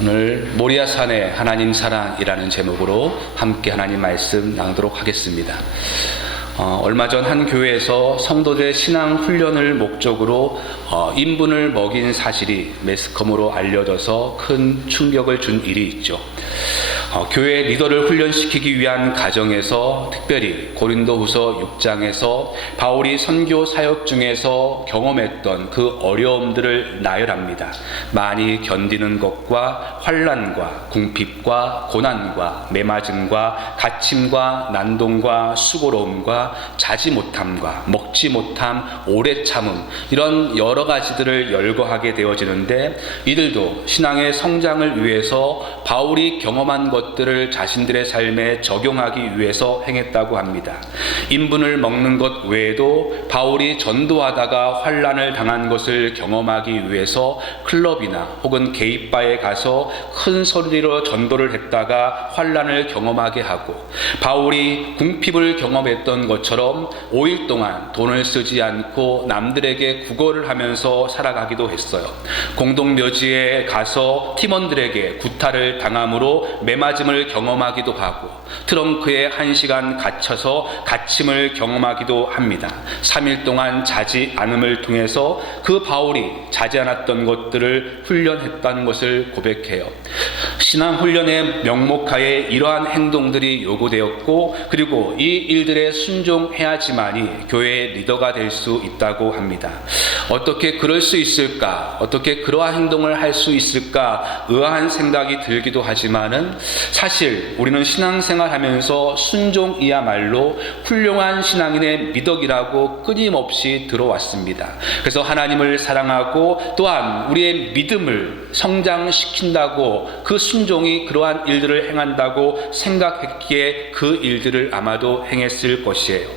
오늘 모리아산의 하나님 사랑이라는 제목으로 함께 하나님 말씀 나누도록 하겠습니다. 얼마 전 한 교회에서 성도들의 신앙 훈련을 목적으로 인분을 먹인 사실이 매스컴으로 알려져서 큰 충격을 준 일이 있죠. 교회 리더를 훈련시키기 위한 과정에서 특별히 고린도후서 6장에서 바울이 선교 사역 중에서 경험했던 그 어려움들을 나열합니다. 많이 견디는 것과 환난과 궁핍과 고난과 매맞음과 갇힘과 난동과 수고로움과 자지 못함과 먹지 못함, 오래 참음, 이런 여러 가지들을 열거하게 되어지는데, 이들도 신앙의 성장을 위해서 바울이 경험한 것들을 자신들의 삶에 적용하기 위해서 행했다고 합니다. 인분을 먹는 것 외에도 바울이 전도하다가 환난을 당한 것을 경험하기 위해서 클럽이나 혹은 게이바에 가서 큰 소리로 전도를 했다가 환난을 경험하게 하고, 바울이 궁핍을 경험했던 것처럼 5일 동안 돈을 쓰지 않고 남들에게 구걸을 하면서 살아가기도 했어요. 공동묘지에 가서 팀원들에게 구타를 당함으로 매맞음을 경험하기도 하고, 트렁크에 1시간 갇혀서 갇힘을 경험하기도 합니다. 3일 동안 자지 않음을 통해서 그 바울이 자지 않았던 것들을 훈련했다는 것을 고백해요. 신앙훈련의 명목하에 이러한 행동들이 요구되었고, 그리고 이 일들에 순종해야지만이 교회의 리더가 될 수 있다고 합니다. 어떻게 그럴 수 있을까? 어떻게 그러한 행동을 할 수 있을까? 의아한 생각이 들기도 하지만은, 사실 우리는 신앙생활 하면서 순종이야말로 훌륭한 신앙인의 미덕이라고 끊임없이 들어왔습니다. 그래서 하나님을 사랑하고 또한 우리의 믿음을 성장시킨다고, 그 순종이 그러한 일들을 행한다고 생각했기에 그 일들을 아마도 행했을 것이에요.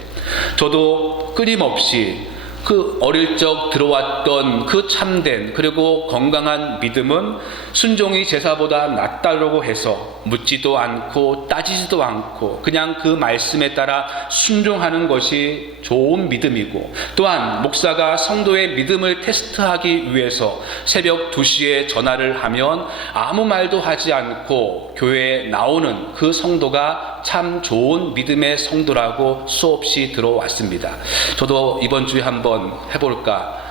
저도 끊임없이 그 어릴 적 들어왔던 그 참된 그리고 건강한 믿음은 순종이 제사보다 낫다고 해서 묻지도 않고 따지지도 않고 그냥 그 말씀에 따라 순종하는 것이 좋은 믿음이고, 또한 목사가 성도의 믿음을 테스트하기 위해서 새벽 2시에 전화를 하면 아무 말도 하지 않고 교회에 나오는 그 성도가 참 좋은 믿음의 성도라고 수없이 들어왔습니다. 저도 이번 주에 한번 해볼까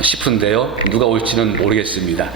싶은데요. 누가 올지는 모르겠습니다.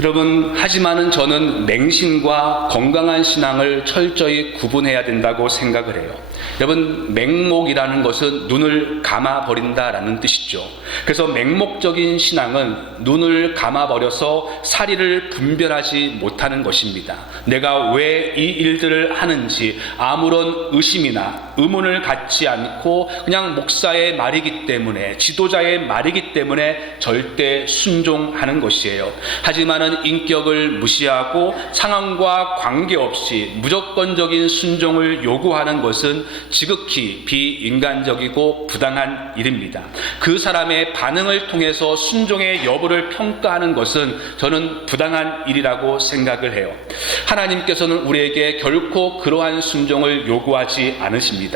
여러분, 하지만은 저는 맹신과 건강한 신앙을 철저히 구분해야 된다고 생각을 해요. 여러분, 맹목이라는 것은 눈을 감아버린다라는 뜻이죠. 그래서 맹목적인 신앙은 눈을 감아버려서 사리를 분별하지 못하는 것입니다. 내가 왜 이 일들을 하는지 아무런 의심이나 의문을 갖지 않고 그냥 목사의 말이기 때문에, 지도자의 말이기 때문에 절대 순종하는 것이에요. 하지만은 인격을 무시하고 상황과 관계없이 무조건적인 순종을 요구하는 것은 지극히 비인간적이고 부당한 일입니다. 그 사람의 반응을 통해서 순종의 여부를 평가하는 것은 저는 부당한 일이라고 생각을 해요. 하나님께서는 우리에게 결코 그러한 순종을 요구하지 않으십니다.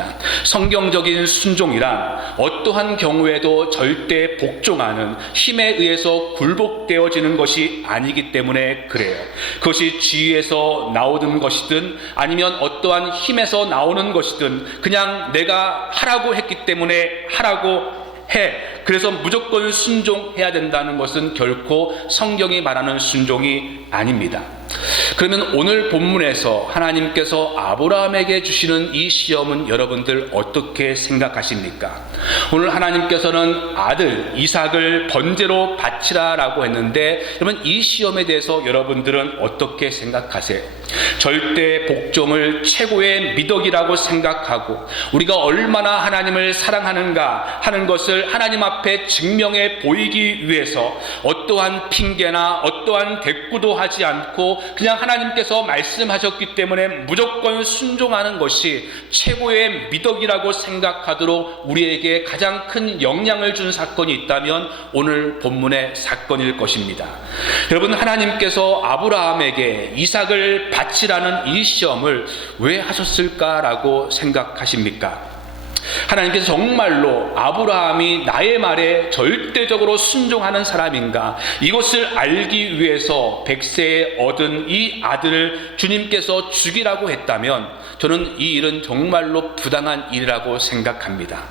성경적인 순종이란 어떠한 경우에도 절대 복종하는, 힘에 의해서 굴복되어지는 것이 아니기 때문에 그래요. 그것이 지위에서 나오는 것이든 아니면 어떠한 힘에서 나오는 것이든 그냥 내가 하라고 했기 때문에 하라고 해. 그래서 무조건 순종해야 된다는 것은 결코 성경이 말하는 순종이 아닙니다. 그러면 오늘 본문에서 하나님께서 아브라함에게 주시는 이 시험은 여러분들 어떻게 생각하십니까? 오늘 하나님께서는 아들 이삭을 번제로 바치라라고 했는데, 여러분 이 시험에 대해서 여러분들은 어떻게 생각하세요? 절대 복종을 최고의 미덕이라고 생각하고 우리가 얼마나 하나님을 사랑하는가 하는 것을 하나님 앞에 증명해 보이기 위해서 어떠한 핑계나 어떠한 대꾸도 하지 않고 그냥 하나님께서 말씀하셨기 때문에 무조건 순종하는 것이 최고의 미덕이라고 생각하도록 우리에게 가장 큰 영향을 준 사건이 있다면 오늘 본문의 사건일 것입니다. 여러분, 하나님께서 아브라함에게 이삭을 바치라는 이 시험을 왜 하셨을까라고 생각하십니까? 하나님께서 정말로 아브라함이 나의 말에 절대적으로 순종하는 사람인가, 이것을 알기 위해서 100세에 얻은 이 아들을 주님께서 죽이라고 했다면 저는 이 일은 정말로 부당한 일이라고 생각합니다.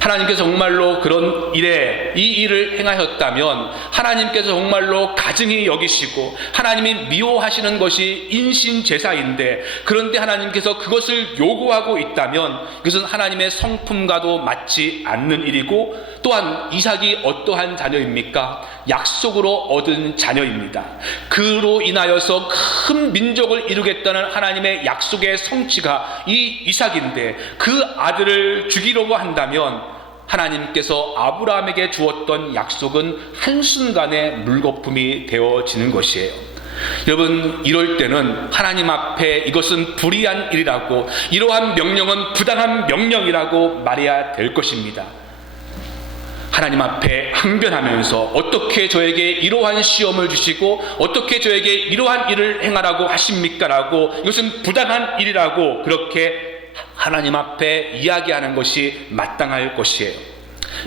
하나님께서 정말로 그런 일에 이 일을 행하셨다면 하나님께서 정말로 가증히 여기시고 하나님이 미워하시는 것이 인신제사인데, 그런데 하나님께서 그것을 요구하고 있다면 이것은 하나님의 성품과도 맞지 않는 일이고, 또한 이삭이 어떠한 자녀입니까? 약속으로 얻은 자녀입니다. 그로 인하여서 큰 민족을 이루겠다는 하나님의 약속의 성취가 이 이삭인데, 그 아들을 죽이려고 한다면 하나님께서 아브라함에게 주었던 약속은 한순간에 물거품이 되어지는 것이에요. 여러분, 이럴 때는 하나님 앞에 이것은 불의한 일이라고, 이러한 명령은 부당한 명령이라고 말해야 될 것입니다. 하나님 앞에 항변하면서 어떻게 저에게 이러한 시험을 주시고 어떻게 저에게 이러한 일을 행하라고 하십니까? 라고, 이것은 부당한 일이라고 그렇게 하나님 앞에 이야기하는 것이 마땅할 것이에요.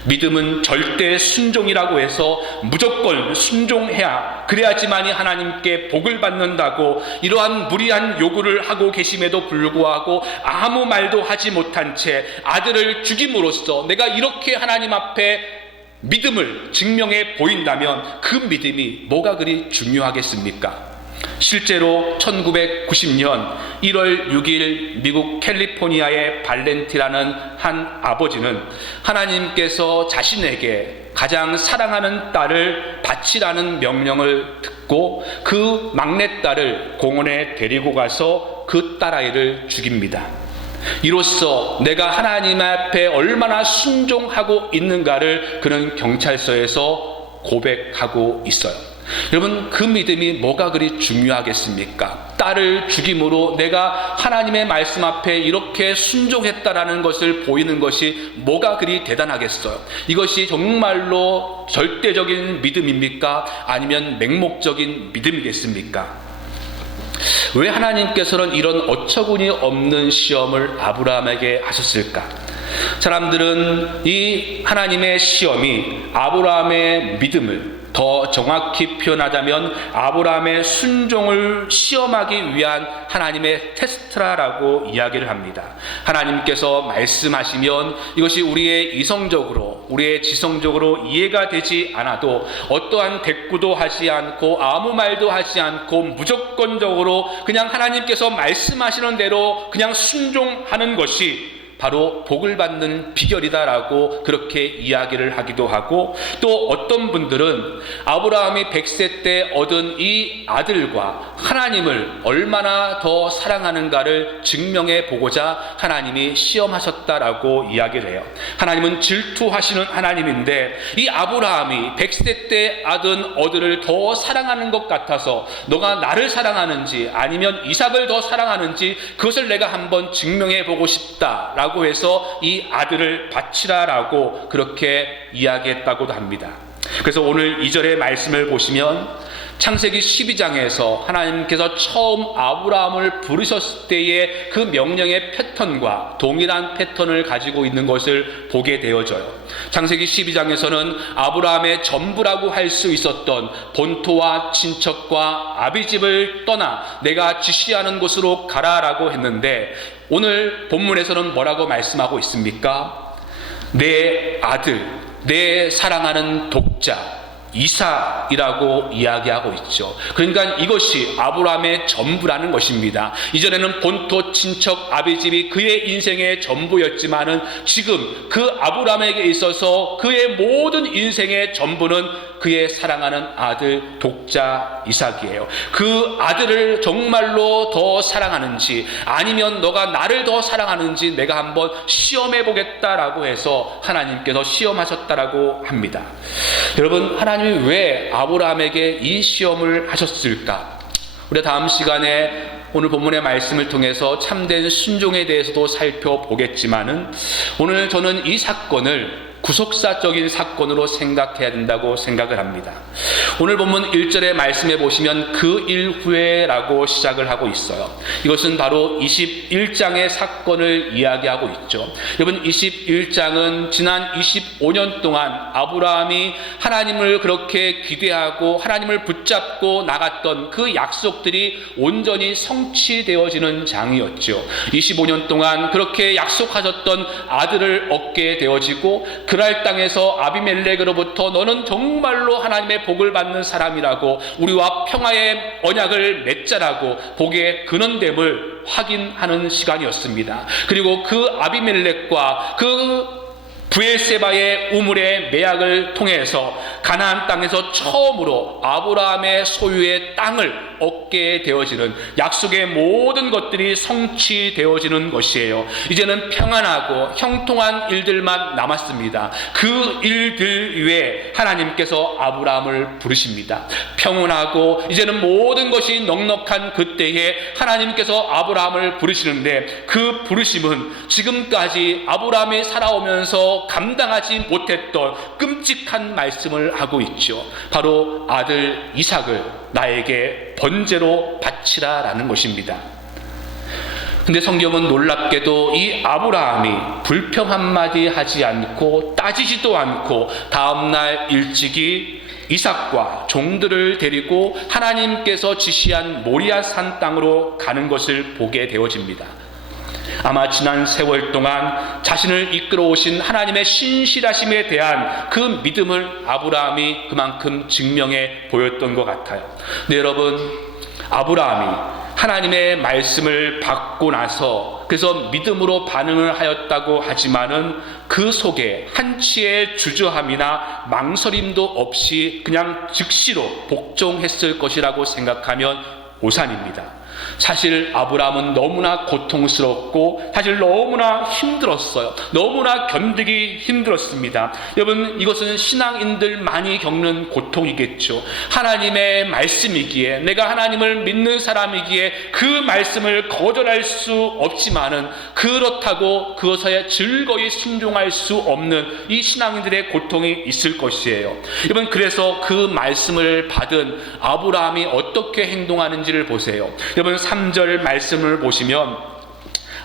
믿음은 절대 순종이라고 해서 무조건 순종해야, 그래야지만이 하나님께 복을 받는다고 이러한 무리한 요구를 하고 계심에도 불구하고 아무 말도 하지 못한 채 아들을 죽임으로써 내가 이렇게 하나님 앞에 믿음을 증명해 보인다면 그 믿음이 뭐가 그리 중요하겠습니까? 실제로 1990년 1월 6일 미국 캘리포니아의 발렌티라는 한 아버지는 하나님께서 자신에게 가장 사랑하는 딸을 바치라는 명령을 듣고 그 막내딸을 공원에 데리고 가서 그 딸아이를 죽입니다. 이로써 내가 하나님 앞에 얼마나 순종하고 있는가를 그는 경찰서에서 고백하고 있어요. 여러분, 그 믿음이 뭐가 그리 중요하겠습니까? 딸을 죽임으로 내가 하나님의 말씀 앞에 이렇게 순종했다라는 것을 보이는 것이 뭐가 그리 대단하겠어요? 이것이 정말로 절대적인 믿음입니까? 아니면 맹목적인 믿음이겠습니까? 왜 하나님께서는 이런 어처구니 없는 시험을 아브라함에게 하셨을까? 사람들은 이 하나님의 시험이 아브라함의 믿음을, 더 정확히 표현하자면 아브라함의 순종을 시험하기 위한 하나님의 테스트라고 이야기를 합니다. 하나님께서 말씀하시면 이것이 우리의 이성적으로, 우리의 지성적으로 이해가 되지 않아도 어떠한 대꾸도 하지 않고 아무 말도 하지 않고 무조건적으로 그냥 하나님께서 말씀하시는 대로 그냥 순종하는 것이 바로 복을 받는 비결이다라고 그렇게 이야기를 하기도 하고, 또 어떤 분들은 아브라함이 100세 때 얻은 이 아들과 하나님을 얼마나 더 사랑하는가를 증명해 보고자 하나님이 시험하셨다라고 이야기를 해요. 하나님은 질투하시는 하나님인데 이 아브라함이 100세 때 얻은 아들을 더 사랑하는 것 같아서 너가 나를 사랑하는지 아니면 이삭을 더 사랑하는지 그것을 내가 한번 증명해 보고 싶다라고 해서 이 아들을 바치라라고 그렇게 이야기했다고도 합니다. 그래서 오늘 2절의 말씀을 보시면 창세기 12장에서 하나님께서 처음 아브라함을 부르셨을 때의 그 명령의 패턴과 동일한 패턴을 가지고 있는 것을 보게 되어져요. 창세기 12장에서는 아브라함의 전부라고 할 수 있었던 본토와 친척과 아비집을 떠나 내가 지시하는 곳으로 가라라고 했는데, 오늘 본문에서는 뭐라고 말씀하고 있습니까? 내 아들, 내 사랑하는 독자 이삭이라고 이야기하고 있죠. 그러니까 이것이 아브라함의 전부라는 것입니다. 이전에는 본토 친척 아비집이 그의 인생의 전부였지만은 지금 그 아브라함에게 있어서 그의 모든 인생의 전부는 그의 사랑하는 아들 독자 이삭이에요. 그 아들을 정말로 더 사랑하는지 아니면 너가 나를 더 사랑하는지 내가 한번 시험해 보겠다라고 해서 하나님께서 시험하셨다라고 합니다. 여러분, 하나님이 왜 아브라함에게 이 시험을 하셨을까? 우리 다음 시간에 오늘 본문의 말씀을 통해서 참된 순종에 대해서도 살펴보겠지만은 오늘 저는 이 사건을 구속사적인 사건으로 생각해야 된다고 생각을 합니다. 오늘 본문 1절의 말씀에 보시면 그 일 후에라고 시작을 하고 있어요. 이것은 바로 21장의 사건을 이야기하고 있죠. 여러분, 21장은 지난 25년 동안 아브라함이 하나님을 그렇게 기대하고 하나님을 붙잡고 나갔던 그 약속들이 온전히 성취되어지는 장이었죠. 25년 동안 그렇게 약속하셨던 아들을 얻게 되어지고 그랄 땅에서 아비멜렉으로부터 너는 정말로 하나님의 복을 받는 사람이라고 우리와 평화의 언약을 맺자라고 복의 근원됨을 확인하는 시간이었습니다. 그리고 그 아비멜렉과 그 브엘세바의 우물의 매약을 통해서 가나안 땅에서 처음으로 아브라함의 소유의 땅을 얻게 되어지는 약속의 모든 것들이 성취되어지는 것이에요. 이제는 평안하고 형통한 일들만 남았습니다. 그 일들 위에 하나님께서 아브라함을 부르십니다. 평온하고 이제는 모든 것이 넉넉한 그때에 하나님께서 아브라함을 부르시는데 그 부르심은 지금까지 아브라함이 살아오면서 감당하지 못했던 끔찍한 말씀을 하고 있죠. 바로 아들 이삭을 나에게 번제로 바치라라는 것입니다. 근데 성경은 놀랍게도 이 아브라함이 불평 한마디 하지 않고 따지지도 않고 다음날 일찍이 이삭과 종들을 데리고 하나님께서 지시한 모리아 산 땅으로 가는 것을 보게 되어집니다. 아마 지난 세월 동안 자신을 이끌어 오신 하나님의 신실하심에 대한 그 믿음을 아브라함이 그만큼 증명해 보였던 것 같아요. 네, 여러분, 아브라함이 하나님의 말씀을 받고 나서 그래서 믿음으로 반응을 하였다고 하지만은 그 속에 한치의 주저함이나 망설임도 없이 그냥 즉시로 복종했을 것이라고 생각하면 오산입니다. 사실 아브라함은 너무나 고통스럽고 사실 너무나 힘들었어요. 너무나 견디기 힘들었습니다. 여러분, 이것은 신앙인들 많이 겪는 고통이겠죠. 하나님의 말씀이기에, 내가 하나님을 믿는 사람이기에 그 말씀을 거절할 수 없지만은 그렇다고 그것에 즐거이 순종할 수 없는 이 신앙인들의 고통이 있을 것이에요. 여러분, 그래서 그 말씀을 받은 아브라함이 어떻게 행동하는지를 보세요. 여러분, 3절 말씀을 보시면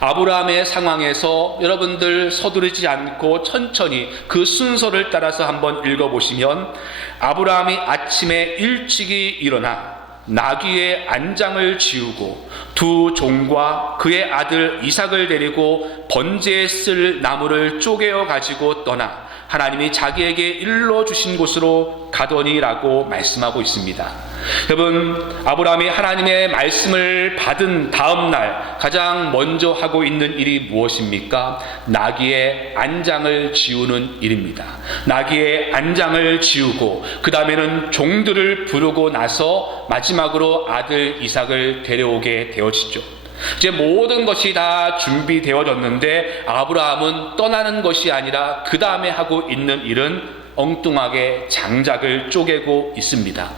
아브라함의 상황에서 여러분들 서두르지 않고 천천히 그 순서를 따라서 한번 읽어보시면 아브라함이 아침에 일찍이 일어나 나귀의 안장을 지우고 두 종과 그의 아들 이삭을 데리고 번제에 쓸 나무를 쪼개어 가지고 떠나 하나님이 자기에게 일러주신 곳으로 가더니라고 말씀하고 있습니다. 여러분, 아브라함이 하나님의 말씀을 받은 다음 날 가장 먼저 하고 있는 일이 무엇입니까? 나귀의 안장을 지우는 일입니다. 나귀의 안장을 지우고 그 다음에는 종들을 부르고 나서 마지막으로 아들 이삭을 데려오게 되어지죠. 이제 모든 것이 다 준비되어졌는데 아브라함은 떠나는 것이 아니라 그 다음에 하고 있는 일은 엉뚱하게 장작을 쪼개고 있습니다.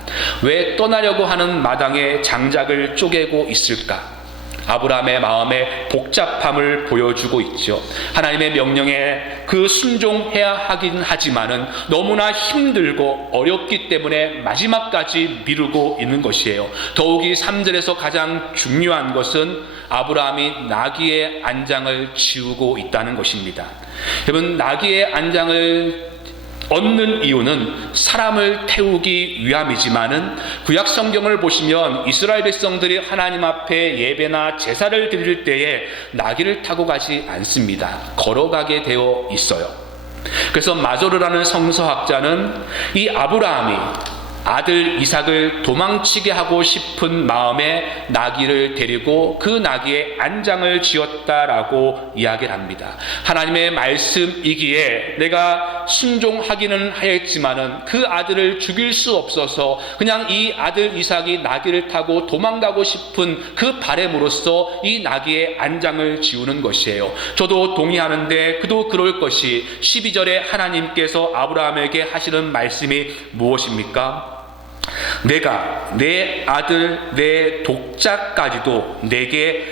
왜 떠나려고 하는 마당에 장작을 쪼개고 있을까? 아브라함의 마음의 복잡함을 보여주고 있죠. 하나님의 명령에 그 순종해야 하긴 하지만은 너무나 힘들고 어렵기 때문에 마지막까지 미루고 있는 것이에요. 더욱이 3절에서 가장 중요한 것은 아브라함이 나귀의 안장을 지우고 있다는 것입니다. 여러분, 나귀의 안장을 얻는 이유는 사람을 태우기 위함이지만은 구약 성경을 보시면 이스라엘 백성들이 하나님 앞에 예배나 제사를 드릴 때에 나귀를 타고 가지 않습니다. 걸어가게 되어 있어요. 그래서 마조르라는 성서학자는 이 아브라함이 아들 이삭을 도망치게 하고 싶은 마음에 나귀를 데리고 그 나귀의 안장을 지었다라고 이야기를 합니다. 하나님의 말씀이기에 내가 순종하기는 하였지만은 그 아들을 죽일 수 없어서 그냥 이 아들 이삭이 나귀를 타고 도망가고 싶은 그 바램으로써 이 나귀의 안장을 지우는 것이에요. 저도 동의하는데 그도 그럴 것이 12절에 하나님께서 아브라함에게 하시는 말씀이 무엇입니까? 내가 내 아들 내 독자까지도 내게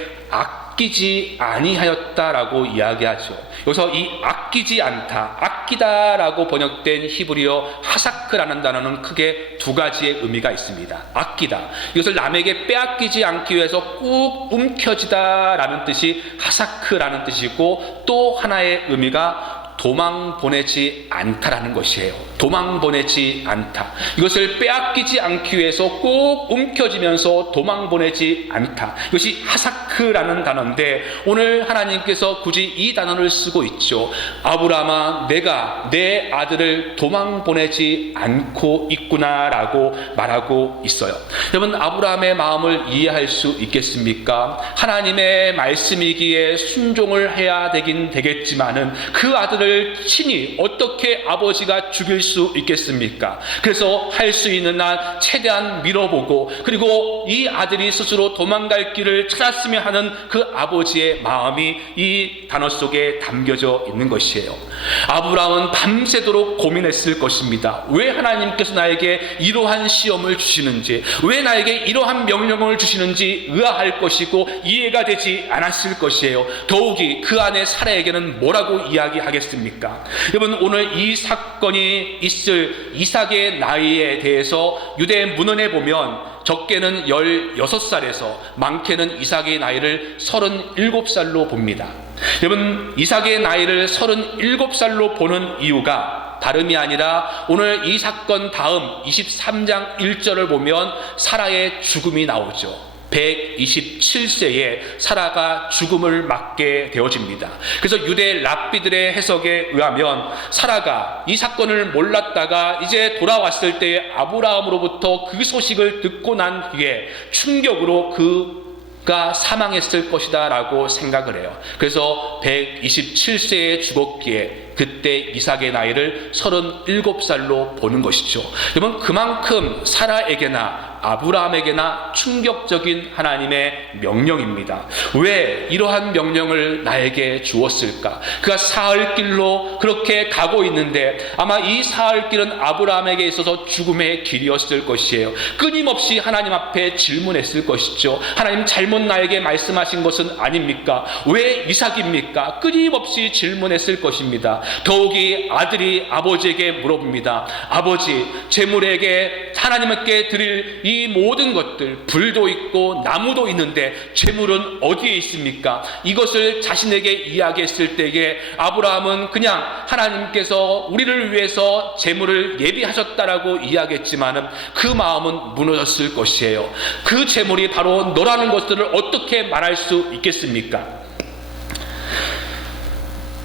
아끼지 아니하였다라고 이야기하죠. 여기서 이 아끼지 않다, 아끼다라고 번역된 히브리어 하사크라는 단어는 크게 두 가지의 의미가 있습니다. 아끼다, 이것을 남에게 빼앗기지 않기 위해서 꾹 움켜쥐다라는 뜻이 하사크라는 뜻이고, 또 하나의 의미가 도망 보내지 않다라는 것이에요. 도망 보내지 않다, 이것을 빼앗기지 않기 위해서 꼭 움켜쥐면서 도망 보내지 않다, 이것이 하사크라는 단어인데, 오늘 하나님께서 굳이 이 단어를 쓰고 있죠. 아브라함아, 내가 내 아들을 도망 보내지 않고 있구나라고 말하고 있어요. 여러분, 아브라함의 마음을 이해할 수 있겠습니까? 하나님의 말씀이기에 순종을 해야 되긴 되겠지만은 그 아들을 친히 어떻게 아버지가 죽일 수 있겠습니까? 그래서 할 수 있는 한 최대한 밀어보고, 그리고 이 아들이 스스로 도망갈 길을 찾았으면 하는 그 아버지의 마음이 이 단어 속에 담겨져 있는 것이에요. 아브라함은 밤새도록 고민했을 것입니다. 왜 하나님께서 나에게 이러한 시험을 주시는지, 왜 나에게 이러한 명령을 주시는지 의아할 것이고 이해가 되지 않았을 것이에요. 더욱이 그 안에 사라에게는 뭐라고 이야기하겠습니까? 여러분, 오늘 이 사건이 있을 이삭의 나이에 대해서 유대 문헌에 보면 적게는 16살에서 많게는 이삭의 나이를 37살로 봅니다. 여러분, 이삭의 나이를 37살로 보는 이유가 다름이 아니라 오늘 이 사건 다음 23장 1절을 보면 사라의 죽음이 나오죠. 127세에 사라가 죽음을 맞게 되어집니다. 그래서 유대 랍비들의 해석에 의하면 사라가 이 사건을 몰랐다가 이제 돌아왔을 때에 아브라함으로부터 그 소식을 듣고 난 뒤에 충격으로 그가 사망했을 것이다 라고 생각을 해요. 그래서 127세에 죽었기에 그때 이삭의 나이를 37살로 보는 것이죠. 여러분, 그만큼 사라에게나 아브라함에게나 충격적인 하나님의 명령입니다. 왜 이러한 명령을 나에게 주었을까? 그가 사흘 길로 그렇게 가고 있는데 아마 이 사흘 길은 아브라함에게 있어서 죽음의 길이었을 것이에요. 끊임없이 하나님 앞에 질문했을 것이죠. 하나님, 잘못 나에게 말씀하신 것은 아닙니까? 왜 이삭입니까? 끊임없이 질문했을 것입니다. 더욱이 아들이 아버지에게 물어봅니다. 아버지, 제물에게 하나님께 드릴 이 모든 것들, 불도 있고 나무도 있는데 제물은 어디에 있습니까? 이것을 자신에게 이야기했을 때에 아브라함은 그냥 하나님께서 우리를 위해서 제물을 예비하셨다라고 이야기했지만은 그 마음은 무너졌을 것이에요. 그 제물이 바로 너라는 것들을 어떻게 말할 수 있겠습니까?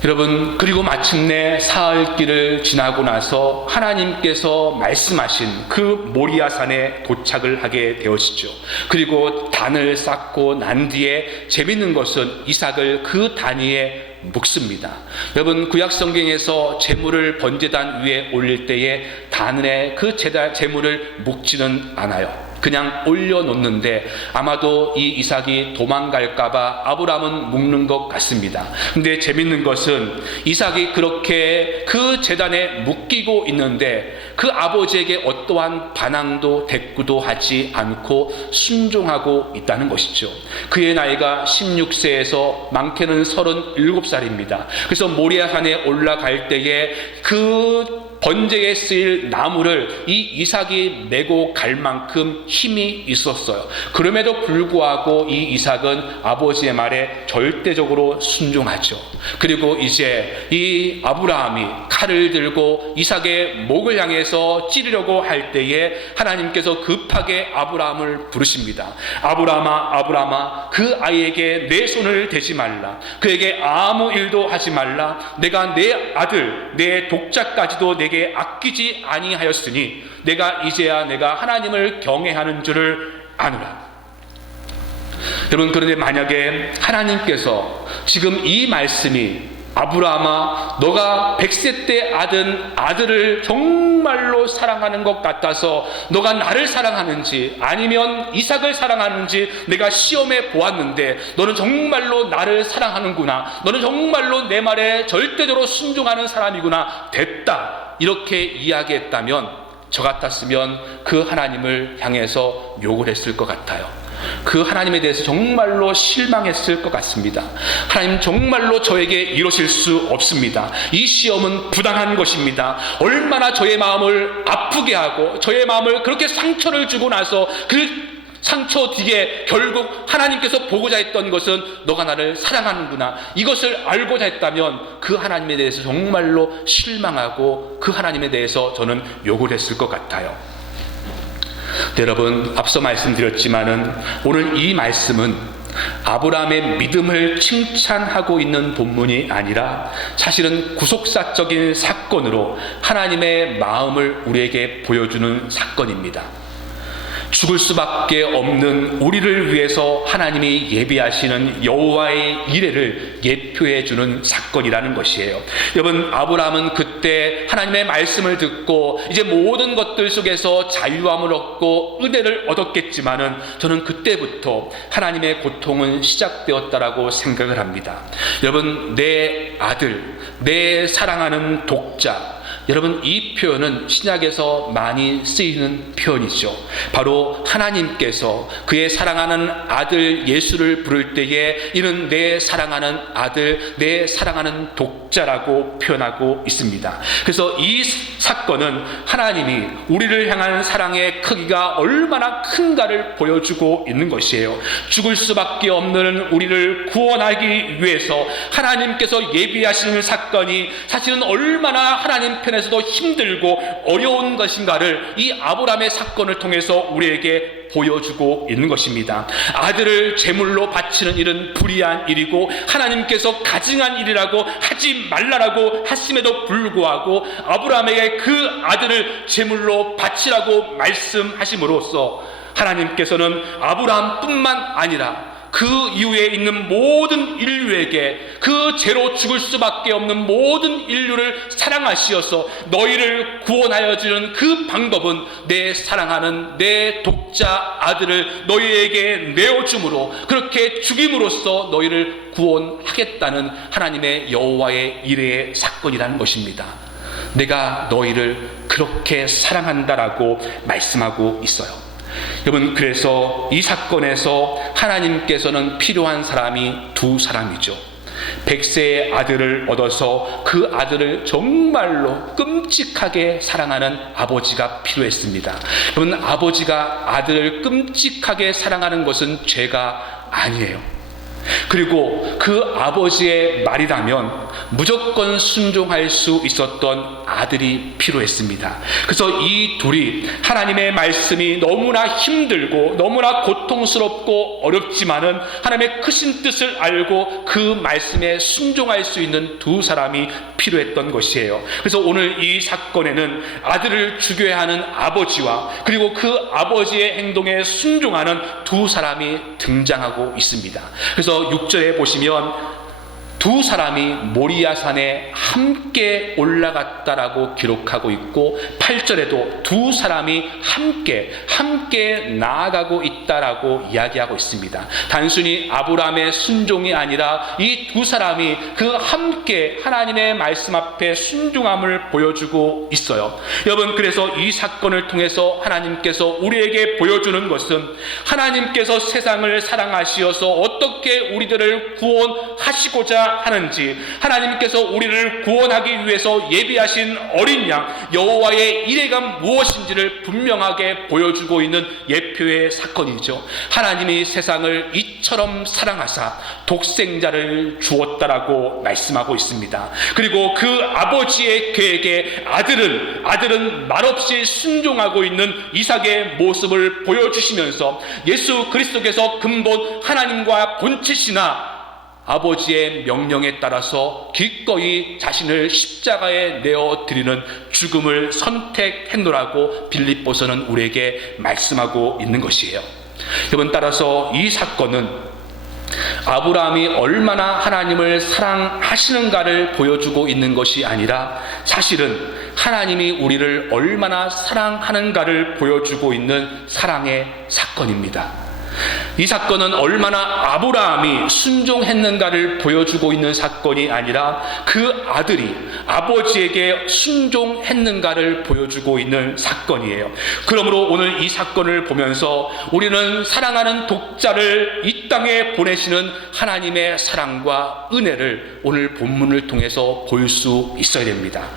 여러분, 그리고 마침내 사흘길을 지나고 나서 하나님께서 말씀하신 그 모리아산에 도착을 하게 되었죠. 그리고 단을 쌓고 난 뒤에 재밌는 것은 이삭을 그 단 위에 묵습니다. 여러분, 구약 성경에서 제물을 번제단 위에 올릴 때에 단에 그 제물을 묵지는 않아요. 그냥 올려놓는데 아마도 이 이삭이 도망갈까봐 아브라함은 묵는 것 같습니다. 근데 재밌는 것은 이삭이 그렇게 그 제단에 묶이고 있는데 그 아버지에게 어떠한 반항도 대꾸도 하지 않고 순종하고 있다는 것이죠. 그의 나이가 16세에서 많게는 37살입니다. 그래서 모리아산에 올라갈 때에 그 번제에 쓰일 나무를 이 이삭이 메고 갈 만큼 힘이 있었어요. 그럼에도 불구하고 이 이삭은 아버지의 말에 절대적으로 순종하죠. 그리고 이제 이 아브라함이 칼을 들고 이삭의 목을 향해서 찌르려고 할 때에 하나님께서 급하게 아브라함을 부르십니다. 아브라함아, 아브라함아, 그 아이에게 내 손을 대지 말라. 그에게 아무 일도 하지 말라. 내가 내 아들, 내 독자까지도 내게 아끼지 아니하였으니 내가 이제야 내가 하나님을 경외하는 줄을 아노라. 여러분, 그런데 만약에 하나님께서 지금 이 말씀이 아브라함아, 너가 100세 때 얻은 아들을 정말로 사랑하는 것 같아서 너가 나를 사랑하는지 아니면 이삭을 사랑하는지 내가 시험해 보았는데 너는 정말로 나를 사랑하는구나, 너는 정말로 내 말에 절대적으로 순종하는 사람이구나, 됐다, 이렇게 이야기했다면 저 같았으면 그 하나님을 향해서 욕을 했을 것 같아요. 그 하나님에 대해서 정말로 실망했을 것 같습니다. 하나님 정말로 저에게 이러실 수 없습니다. 이 시험은 부당한 것입니다. 얼마나 저의 마음을 아프게 하고 저의 마음을 그렇게 상처를 주고 나서 그 상처 뒤에 결국 하나님께서 보고자 했던 것은 너가 나를 사랑하는구나, 이것을 알고자 했다면 그 하나님에 대해서 정말로 실망하고 그 하나님에 대해서 저는 욕을 했을 것 같아요. 여러분, 앞서 말씀드렸지만은 오늘 이 말씀은 아브라함의 믿음을 칭찬하고 있는 본문이 아니라 사실은 구속사적인 사건으로 하나님의 마음을 우리에게 보여주는 사건입니다. 죽을 수밖에 없는 우리를 위해서 하나님이 예비하시는 여호와의 이레를 예표해 주는 사건이라는 것이에요. 여러분, 아브라함은 그때 하나님의 말씀을 듣고 이제 모든 것들 속에서 자유함을 얻고 은혜를 얻었겠지만은 저는 그때부터 하나님의 고통은 시작되었다라고 생각을 합니다. 여러분, 내 아들, 내 사랑하는 독자, 여러분, 이 표현은 신약에서 많이 쓰이는 표현이죠. 바로 하나님께서 그의 사랑하는 아들 예수를 부를 때에 이는 내 사랑하는 아들, 내 사랑하는 독자라고 표현하고 있습니다. 그래서 이 사건은 하나님이 우리를 향한 사랑의 크기가 얼마나 큰가를 보여주고 있는 것이에요. 죽을 수밖에 없는 우리를 구원하기 위해서 하나님께서 예비하시는 사건이 사실은 얼마나 하나님 편에서도 힘들고 어려운 것인가를 이 아브라함의 사건을 통해서 우리에게 보여주고 있는 것입니다. 아들을 제물로 바치는 일은 불의한 일이고 하나님께서 가증한 일이라고 하지 말라라고 하심에도 불구하고 아브라함에게 그 아들을 제물로 바치라고 말씀하심으로써 하나님께서는 아브라함뿐만 아니라 그 이후에 있는 모든 인류에게 그 죄로 죽을 수밖에 없는 모든 인류를 사랑하시어서 너희를 구원하여 주는 그 방법은 내 사랑하는 내 독자 아들을 너희에게 내어줌으로, 그렇게 죽임으로써 너희를 구원하겠다는 하나님의 여호와의 이레의 사건이라는 것입니다. 내가 너희를 그렇게 사랑한다라고 말씀하고 있어요. 여러분, 그래서 이 사건에서 하나님께서는 필요한 사람이 두 사람이죠. 100세의 아들을 얻어서 그 아들을 정말로 끔찍하게 사랑하는 아버지가 필요했습니다. 여러분, 아버지가 아들을 끔찍하게 사랑하는 것은 죄가 아니에요. 그리고 그 아버지의 말이라면 무조건 순종할 수 있었던 아들이 필요했습니다. 그래서 이 둘이 하나님의 말씀이 너무나 힘들고 너무나 고통스럽고 어렵지만은 하나님의 크신 뜻을 알고 그 말씀에 순종할 수 있는 두 사람이 필요했던 것이에요. 그래서 오늘 이 사건에는 아들을 죽여야 하는 아버지와 그리고 그 아버지의 행동에 순종하는 두 사람이 등장하고 있습니다. 그래서 6절에 보시면 두 사람이 모리아산에 함께 올라갔다라고 기록하고 있고 8절에도 두 사람이 함께 나아가고 있다라고 이야기하고 있습니다. 단순히 아브라함의 순종이 아니라 이 두 사람이 그 함께 하나님의 말씀 앞에 순종함을 보여주고 있어요. 여러분, 그래서 이 사건을 통해서 하나님께서 우리에게 보여주는 것은 하나님께서 세상을 사랑하시어서 어떻게 우리들을 구원하시고자 하는지, 하나님께서 우리를 구원하기 위해서 예비하신 어린 양 여호와의 이레가 무엇인지를 분명하게 보여주고 있는 예표의 사건이죠. 하나님이 세상을 이처럼 사랑하사 독생자를 주었다라고 말씀하고 있습니다. 그리고 그 아버지의 계획에 아들은 말없이 순종하고 있는 이삭의 모습을 보여주시면서 예수 그리스도께서 근본 하나님과 본체시나 아버지의 명령에 따라서 기꺼이 자신을 십자가에 내어드리는 죽음을 선택했노라고 빌립보서는 우리에게 말씀하고 있는 것이에요. 여러분, 따라서 이 사건은 아브라함이 얼마나 하나님을 사랑하시는가를 보여주고 있는 것이 아니라 사실은 하나님이 우리를 얼마나 사랑하는가를 보여주고 있는 사랑의 사건입니다. 이 사건은 얼마나 아브라함이 순종했는가를 보여주고 있는 사건이 아니라 그 아들이 아버지에게 순종했는가를 보여주고 있는 사건이에요. 그러므로 오늘 이 사건을 보면서 우리는 사랑하는 독자를 이 땅에 보내시는 하나님의 사랑과 은혜를 오늘 본문을 통해서 볼 수 있어야 됩니다.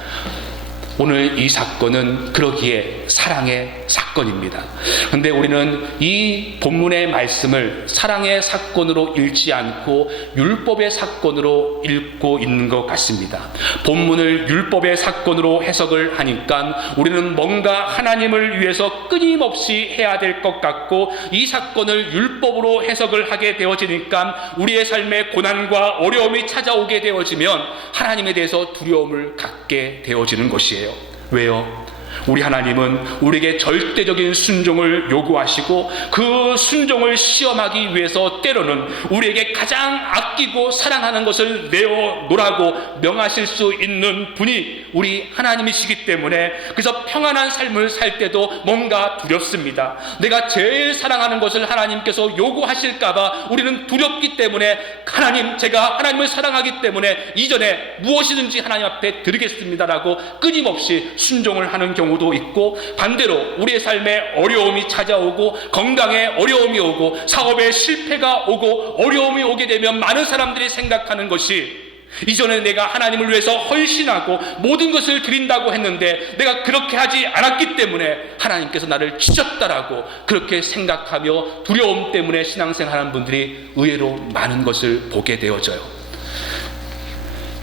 오늘 이 사건은 그러기에 사랑의 사건입니다. 그런데 우리는 이 본문의 말씀을 사랑의 사건으로 읽지 않고 율법의 사건으로 읽고 있는 것 같습니다. 본문을 율법의 사건으로 해석을 하니까 우리는 뭔가 하나님을 위해서 끊임없이 해야 될 것 같고, 이 사건을 율법으로 해석을 하게 되어지니까 우리의 삶에 고난과 어려움이 찾아오게 되어지면 하나님에 대해서 두려움을 갖게 되어지는 것이에요. 왜요? 우리 하나님은 우리에게 절대적인 순종을 요구하시고 그 순종을 시험하기 위해서 때로는 우리에게 가장 아끼고 사랑하는 것을 내어놓으라고 명하실 수 있는 분이 우리 하나님이시기 때문에, 그래서 평안한 삶을 살 때도 뭔가 두렵습니다. 내가 제일 사랑하는 것을 하나님께서 요구하실까봐 우리는 두렵기 때문에, 하나님, 제가 하나님을 사랑하기 때문에 이전에 무엇이든지 하나님 앞에 드리겠습니다라고 끊임없이 순종을 하는 경우도 있고, 반대로 우리의 삶에 어려움이 찾아오고 건강에 어려움이 오고 사업에 실패가 오고 어려움이 오게 되면 많은 사람들이 생각하는 것이, 이전에 내가 하나님을 위해서 헌신하고 모든 것을 드린다고 했는데 내가 그렇게 하지 않았기 때문에 하나님께서 나를 치셨다라고 그렇게 생각하며 두려움 때문에 신앙생활하는 분들이 의외로 많은 것을 보게 되어져요.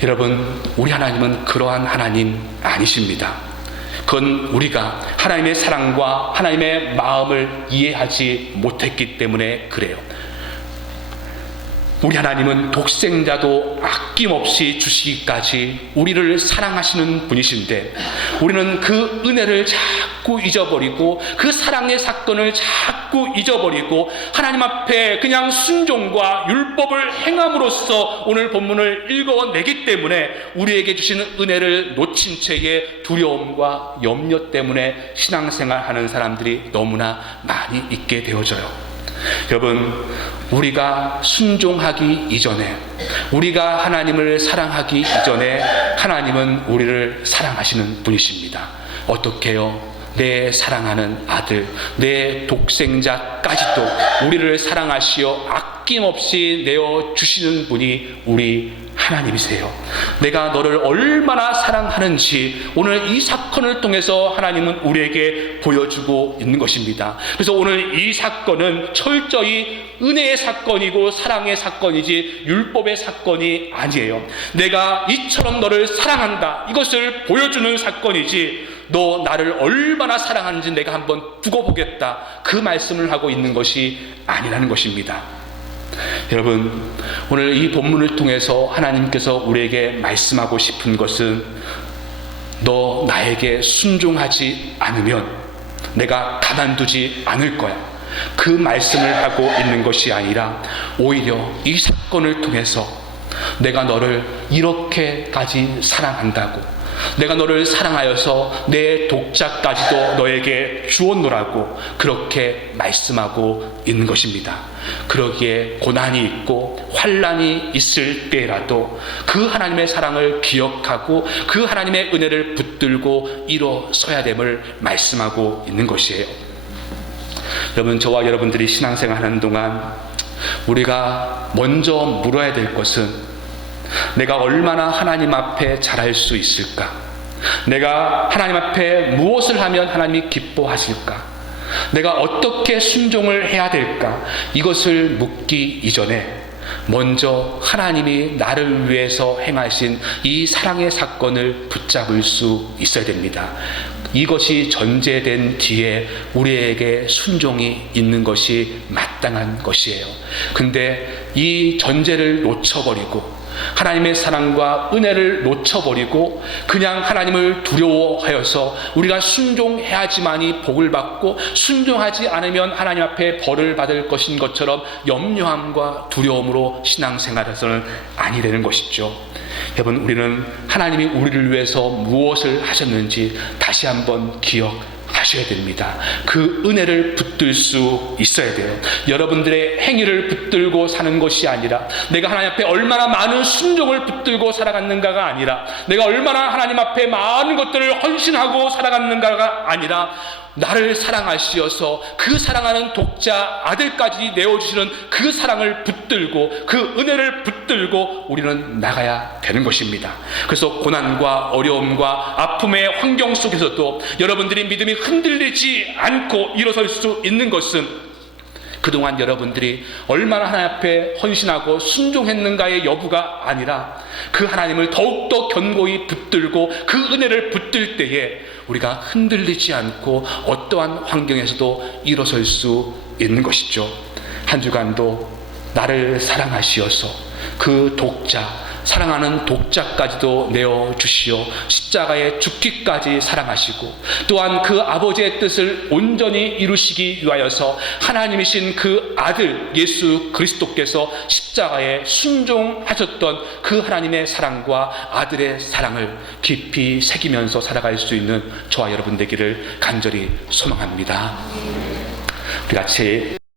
여러분, 우리 하나님은 그러한 하나님 아니십니다. 그건 우리가 하나님의 사랑과 하나님의 마음을 이해하지 못했기 때문에 그래요. 우리 하나님은 독생자도 아낌없이 주시기까지 우리를 사랑하시는 분이신데, 우리는 그 은혜를 자꾸 잊어버리고 그 사랑의 사건을 자꾸 잊어버리고 하나님 앞에 그냥 순종과 율법을 행함으로써 오늘 본문을 읽어내기 때문에 우리에게 주시는 은혜를 놓친 채의 두려움과 염려 때문에 신앙생활하는 사람들이 너무나 많이 있게 되어져요. 여러분, 우리가 순종하기 이전에, 우리가 하나님을 사랑하기 이전에 하나님은 우리를 사랑하시는 분이십니다. 어떻게요? 내 사랑하는 아들, 내 독생자까지도 우리를 사랑하시어 아낌없이 내어주시는 분이 우리 하나님이세요. 내가 너를 얼마나 사랑하는지 오늘 이 사건을 통해서 하나님은 우리에게 보여주고 있는 것입니다. 그래서 오늘 이 사건은 철저히 은혜의 사건이고 사랑의 사건이지 율법의 사건이 아니에요. 내가 이처럼 너를 사랑한다, 이것을 보여주는 사건이지, 너 나를 얼마나 사랑하는지 내가 한번 두고 보겠다, 그 말씀을 하고 있는 것이 아니라는 것입니다. 여러분, 오늘 이 본문을 통해서 하나님께서 우리에게 말씀하고 싶은 것은, 너 나에게 순종하지 않으면 내가 가만두지 않을 거야, 그 말씀을 하고 있는 것이 아니라 오히려 이 사건을 통해서 내가 너를 이렇게까지 사랑한다고, 내가 너를 사랑하여서 내 독자까지도 너에게 주었노라고 그렇게 말씀하고 있는 것입니다. 그러기에 고난이 있고 환난이 있을 때라도 그 하나님의 사랑을 기억하고 그 하나님의 은혜를 붙들고 일어서야 됨을 말씀하고 있는 것이에요. 여러분, 저와 여러분들이 신앙생활하는 동안 우리가 먼저 물어야 될 것은, 내가 얼마나 하나님 앞에 잘할 수 있을까? 내가 하나님 앞에 무엇을 하면 하나님이 기뻐하실까? 내가 어떻게 순종을 해야 될까? 이것을 묻기 이전에 먼저 하나님이 나를 위해서 행하신 이 사랑의 사건을 붙잡을 수 있어야 됩니다. 이것이 전제된 뒤에 우리에게 순종이 있는 것이 마땅한 것이에요. 근데 이 전제를 놓쳐버리고 하나님의 사랑과 은혜를 놓쳐버리고 그냥 하나님을 두려워하여서 우리가 순종해야지만이 복을 받고 순종하지 않으면 하나님 앞에 벌을 받을 것인 것처럼 염려함과 두려움으로 신앙생활에서는 아니 되는 것이죠. 여러분, 우리는 하나님이 우리를 위해서 무엇을 하셨는지 다시 한번 기억하셔야 가셔야 됩니다. 그 은혜를 붙들 수 있어야 돼요. 여러분들의 행위를 붙들고 사는 것이 아니라, 내가 하나님 앞에 얼마나 많은 순종을 붙들고 살아갔는가가 아니라, 내가 얼마나 하나님 앞에 많은 것들을 헌신하고 살아갔는가가 아니라, 나를 사랑하시어서 그 사랑하는 독자 아들까지 내어주시는 그 사랑을 붙들고, 그 은혜를 붙들고 우리는 나가야 되는 것입니다. 그래서 고난과 어려움과 아픔의 환경 속에서도 여러분들이 믿음이 흔들리지 않고 일어설 수 있는 것은, 그동안 여러분들이 얼마나 하나님 앞에 헌신하고 순종했는가의 여부가 아니라, 그 하나님을 더욱더 견고히 붙들고 그 은혜를 붙들 때에 우리가 흔들리지 않고 어떠한 환경에서도 일어설 수 있는 것이죠. 한 주간도 나를 사랑하시어서 그 독자, 사랑하는 독자까지도 내어주시어 십자가에 죽기까지 사랑하시고, 또한 그 아버지의 뜻을 온전히 이루시기 위하여서 하나님이신 그 아들 예수 그리스도께서 십자가에 순종하셨던 그 하나님의 사랑과 아들의 사랑을 깊이 새기면서 살아갈 수 있는 저와 여러분 되기를 간절히 소망합니다. 우리 같이